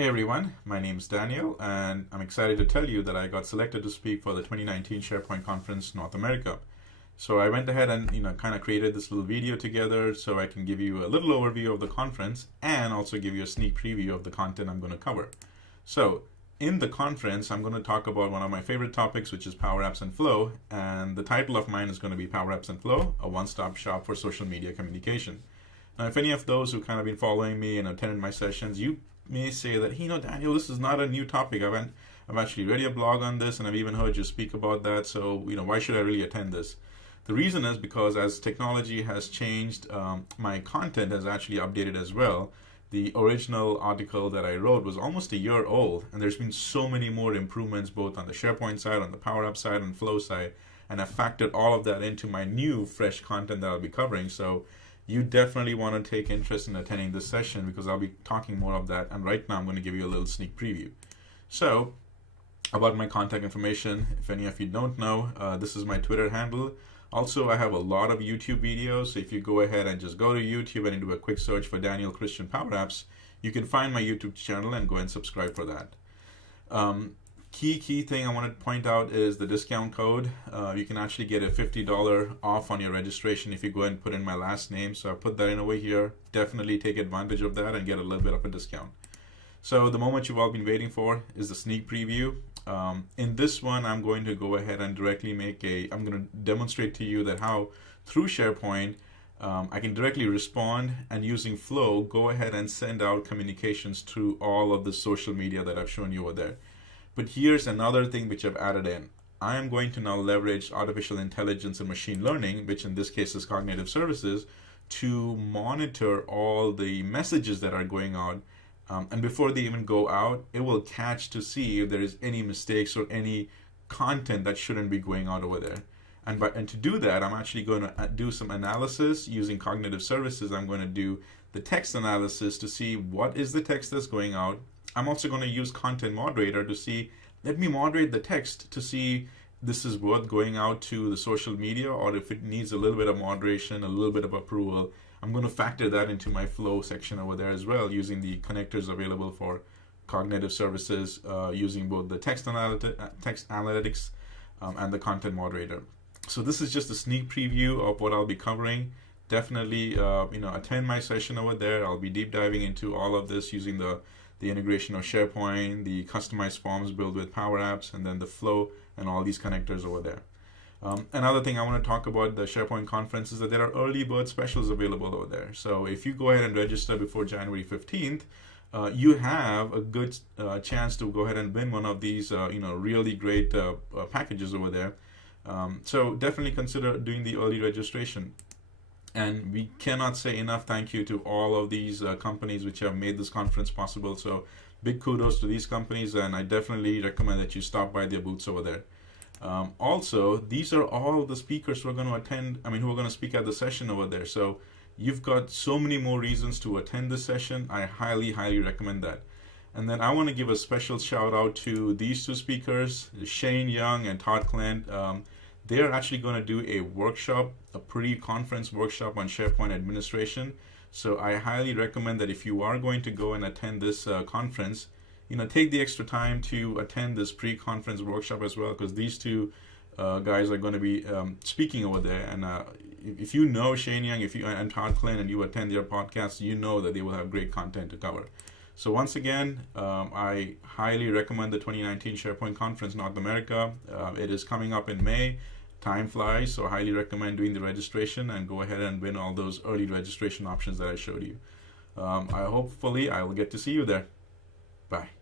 Hey everyone, my name is Daniel, and I'm excited to tell you that I got selected to speak for the 2019 SharePoint Conference North America. So I went ahead and kind of created this little video together so I can give you a little overview of the conference and also give you a sneak preview of the content I'm going to cover. So in the conference, I'm going to talk about one of my favorite topics, which is Power Apps and Flow, and the title of mine is going to be Power Apps and Flow, a one-stop shop for social media communication. Now, if any of those who kind of been following me and attended my sessions, you may say that, Daniel, this is not a new topic. I've actually read your blog on this, and I've even heard you speak about that. So, why should I really attend this? The reason is because as technology has changed, my content has actually updated as well. The original article that I wrote was almost a year old, and there's been so many more improvements both on the SharePoint side, on the Power App side, and Flow side, and I've factored all of that into my new, fresh content that I'll be covering. So you definitely want to take interest in attending this session because I'll be talking more of that, and right now I'm going to give you a little sneak preview. So, about my contact information, if any of you don't know, this is my Twitter handle. Also, I have a lot of YouTube videos, so if you go ahead and just go to YouTube and do a quick search for Daniel Christian Power Apps, you can find my YouTube channel and go and subscribe for that. Key thing I want to point out is the discount code. You can actually get a $50 off on your registration if you go ahead and put in my last name. So I put that in over here. Definitely take advantage of that and get a little bit of a discount. So the moment you've all been waiting for is the sneak preview. In this one, I'm going to go ahead and directly I'm going to demonstrate to you that how through SharePoint, I can directly respond and using Flow, go ahead and send out communications through all of the social media that I've shown you over there. But here's another thing which I've added in. I am going to now leverage artificial intelligence and machine learning, which in this case is cognitive services, to monitor all the messages that are going out. And before they even go out, it will catch to see if there is any mistakes or any content that shouldn't be going out over there. And to do that, I'm actually going to do some analysis using cognitive services. I'm going to do the text analysis to see what is the text that's going out. I'm also going to use Content Moderator to see, let me moderate the text to see this is worth going out to the social media, or if it needs a little bit of moderation, a little bit of approval. I'm going to factor that into my Flow section over there as well, using the connectors available for cognitive services, using both the text analytics and the Content Moderator. So this is just a sneak preview of what I'll be covering. Definitely, attend my session over there. I'll be deep diving into all of this using the integration of SharePoint, the customized forms built with Power Apps, and then the Flow and all these connectors over there. Another thing I want to talk about the SharePoint conference is that there are early bird specials available over there. So if you go ahead and register before January 15th, you have a good chance to go ahead and win one of these really great packages over there. So definitely consider doing the early registration. And we cannot say enough thank you to all of these companies which have made this conference possible. So big kudos to these companies, and I definitely recommend that you stop by their booths over there. Also, these are all the speakers who are going to who are going to speak at the session over there. So you've got so many more reasons to attend this session. I highly recommend that. And then I want to give a special shout out to these two speakers, Shane Young and Todd Clint. They are actually going to do a workshop, a pre-conference workshop on SharePoint administration. So I highly recommend that if you are going to go and attend this conference, take the extra time to attend this pre-conference workshop as well, because these two guys are going to be speaking over there. And if you know Shane Young and Todd Clint and you attend their podcast, you know that they will have great content to cover. So once again, I highly recommend the 2019 SharePoint Conference North America. It is coming up in May. Time flies, so I highly recommend doing the registration and go ahead and win all those early registration options that I showed you. Hopefully I will get to see you there. Bye.